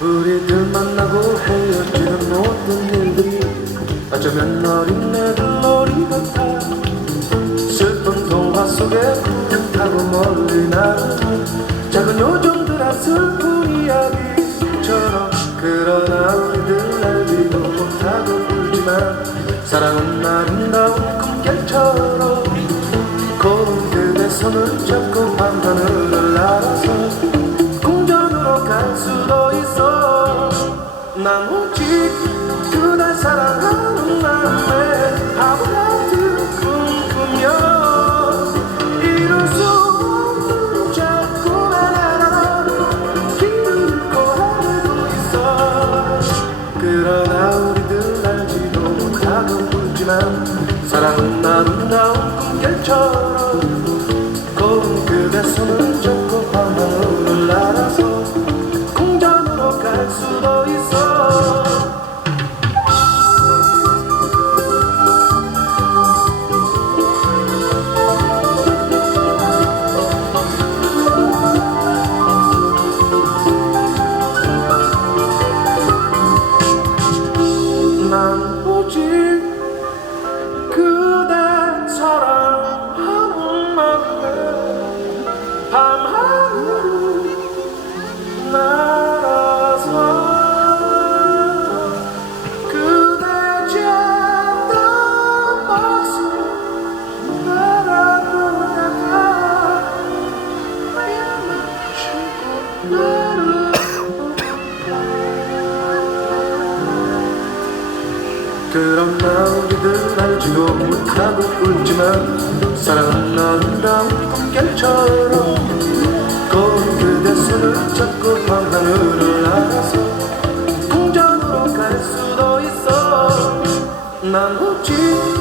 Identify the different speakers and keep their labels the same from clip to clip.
Speaker 1: 우리들 만나고 헤어지는 모든 일들이 어쩌면 어린애들 놀이 같아. 슬픈 동화 속에 구름 타고 멀리 나 작은 요정들아 슬픈 사랑은 아름다운 꿈결처럼 고운 그대 손을 잡고 밤하늘을 날아서 궁전으로 갈 수도 있어. 난 오직 그대 사랑하는 마음에 바보야 멈춰 말은 알지도 못하고 울지만 사랑은 아름다운 꿈결처럼 꼭 그대 손을 잡고 방향으로 나아서 궁전으로 갈 수도 있어. 난 오직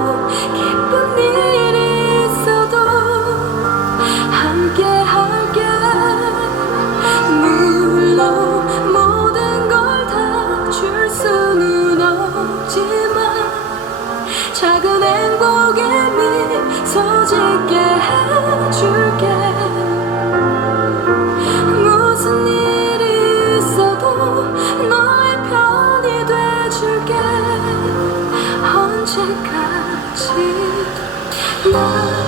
Speaker 1: 있
Speaker 2: 那